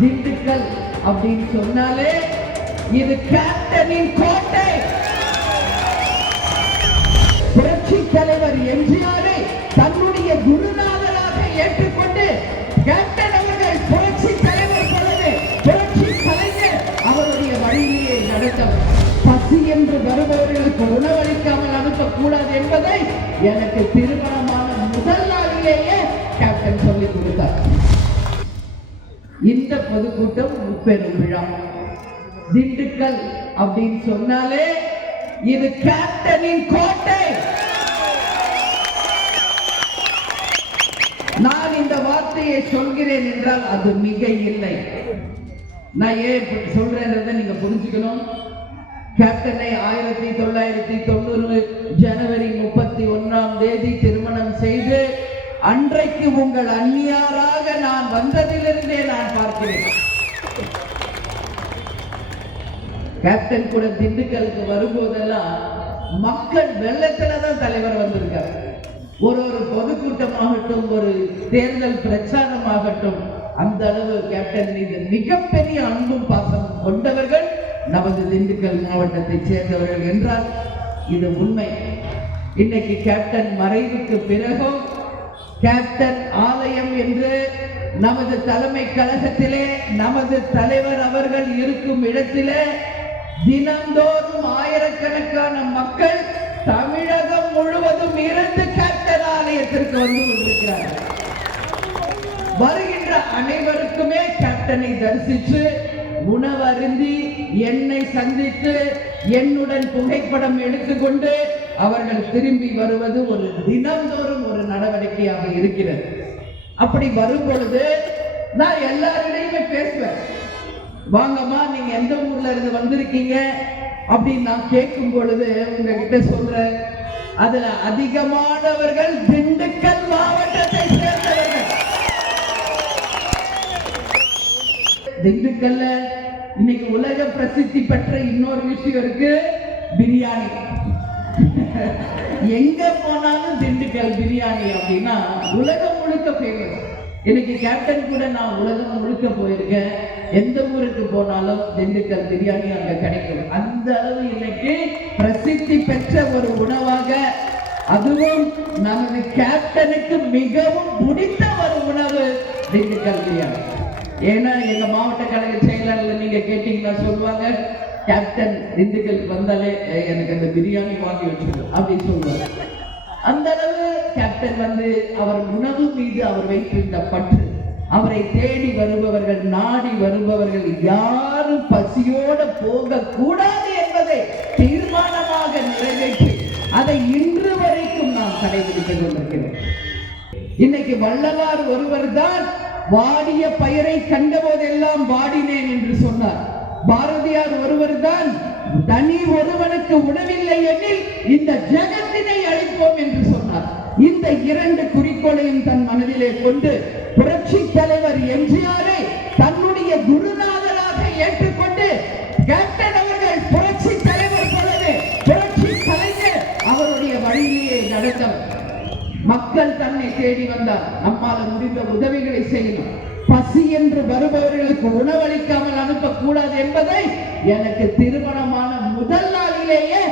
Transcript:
திண்டுக்கல் அப்படின்னு சொன்னாலே இது கேப்டனின் கோட்டை. புரட்சி தலைவர் எம்ஜிஆரை தன்னுடைய குருநாதராக ஏற்றுக்கொண்டு கேப்டன் அவர்கள் புரட்சி தலைவர் போலவே புரட்சி கலைஞர் அவருடைய வழியிலேயே நடந்தவர். பசி என்று வருபவர்களுக்கு உணவளிக்காமல் அனுப்பக்கூடாது என்பதை எனக்கு திருமணமான முதல் நாளிலேயே கேப்டன் சொல்லிக் கொடுத்தார். இந்த பொதுக்கூட்டம் முப்பெரும் விழா. திண்டுக்கல் அப்படின்னு சொன்னாலே இது கேப்டனின் கோட்டை. நான் இந்த வார்த்தையை சொல்கிறேன் என்றால் அது மிக இல்லை. நான் ஏன் சொல்றேன்றதை நீங்க புரிஞ்சுக்கணும். கேப்டனை 1990 ஜனவரி 31 திருமணம் செய்து அன்றைக்கு உங்கள் அந்நியாராக நான் வந்ததிலிருந்தே நான் பார்க்கிறேன். கேப்டன் கூட திண்டுக்கலுக்கு வரும்போதெல்லாம் மக்கள் வெள்ளத்துலதான் தலைவர் வந்திருக்கார். ஒரு பொதுக்கூட்டமாகட்டும், ஒரு தேர்தல் பிரச்சாரமாகட்டும், அந்த அளவு கேப்டன் மீது மிகப்பெரிய அன்பும் பாசமும் கொண்டவர்கள் நமது திண்டுக்கல் மாவட்டத்தை சேர்ந்தவர்கள் என்றால் இது உண்மை. இன்னைக்கு கேப்டன் மறைவுக்கு பிறகும் கேப்டன் ஆலயம் என்று நமது தலைமை கழகத்திலே நமது தலைவர் அவர்கள் இருக்கும் இடத்திலே தினந்தோறும் ஆயிரக்கணக்கான மக்கள் தமிழகம் முழுவதும் இருந்து கேப்டன் ஆலயத்திற்கு வந்து கொண்டிருக்கிறார்கள். வருகின்ற அனைவருக்குமே கேப்டனை தரிசித்து உணவு அருந்தி என்னை சந்தித்து என்னுடன் புகைப்படம் எடுத்துக்கொண்டு அவர்கள் திரும்பி வருவது ஒரு தினந்தோறும் ஒரு நடவடிக்கையாக இருக்கிறது. அப்படி வரும் பொழுது நான் எல்லாரிடையுமே பேசுவேன். வாங்கம்மா, நீங்க எந்த ஊர்ல இருந்து வந்திருக்கீங்க அப்படின்னு நான் கேட்கும் பொழுது உங்ககிட்ட சொல்றேன், அதுல அதிகமானவர்கள் திண்டுக்கல் மாவட்டத்தை சேர்ந்தவர்கள். திண்டுக்கல்ல இன்னைக்கு உலக பிரசித்தி பெற்ற இன்னொரு விஷயம் இருக்கு, பிரியாணி. எங்க போனாலும் திண்டுக்கல் பிரியாணி அப்படின்னா உலகம் முழுக்க ஃபேமஸ். இன்னைக்கு கேப்டன் கூட நான் உலகம் முழுக்க போயிருக்கேன். எந்த ஊருக்கு போனாலும் திண்டுக்கல் பிரியாணி அங்க கிடைக்கும். அந்த அளவு இன்னைக்கு பிரசித்தி பெற்ற ஒரு உணவாக, அதுவும் நமது கேப்டனுக்கு மிகவும் பிடித்த ஒரு உணவு திண்டுக்கல் பிரியாணி. ஏன்னா எங்க மாவட்ட கழக செயலாளர் நீங்க கேட்டீங்கன்னா சொல்லுவாங்க, கேப்டன் திண்டுக்கலுக்கு வந்தாலே எனக்கு அந்த பிரியாணி வாங்கி வச்சிருக்கோம் அப்படின்னு சொல்லுவாங்க. அந்த அளவு கேப்டன் வந்து அவர் உணவு மீது அவர் வைத்திருந்த பற்று, அவரை தேடி வருபவர்கள், நாடி வருபவர்கள் யாரும் பசியோட போக கூடாது என்பதை தீர்மானமாக நிறைவேற்றி அதை இன்று வரைக்கும் நாம் கடைபிடித்துக் கொண்டிருக்கிறோம். இன்னைக்கு வள்ளலார் ஒருவர் தான் வாடிய பயிரை கண்ட போதெல்லாம் வாடினேன் என்று சொன்னார். பாரதியார் ஒருவர் தான் தனி ஒருவனுக்கு உணவில்லை எனில் இந்த ஜெகத்தினை அழிப்போம் என்று சொன்னார். இந்த இரண்டு குறிக்கோளையும் தன் மனதிலே கொண்டு புரட்சி தலைவர் எம்ஜிஆரை தன்னுடைய குருநாதராக ஏற்றுக்கொண்டு கேப்டன் அவர்கள் புரட்சி தலைவர் போலவே புரட்சி கலைஞர் அவருடைய வழியிலேயே நடந்தவர். மக்கள் தன்னை தேடி வந்தார். நம்மால் முடிந்த உதவிகளை செய்யணும். பசி என்று வருபவர்களுக்கு உணவளிக்காமல் அனுப்பக்கூடாது என்பதை எனக்கு திருமணமான முதல் நாளிலேயே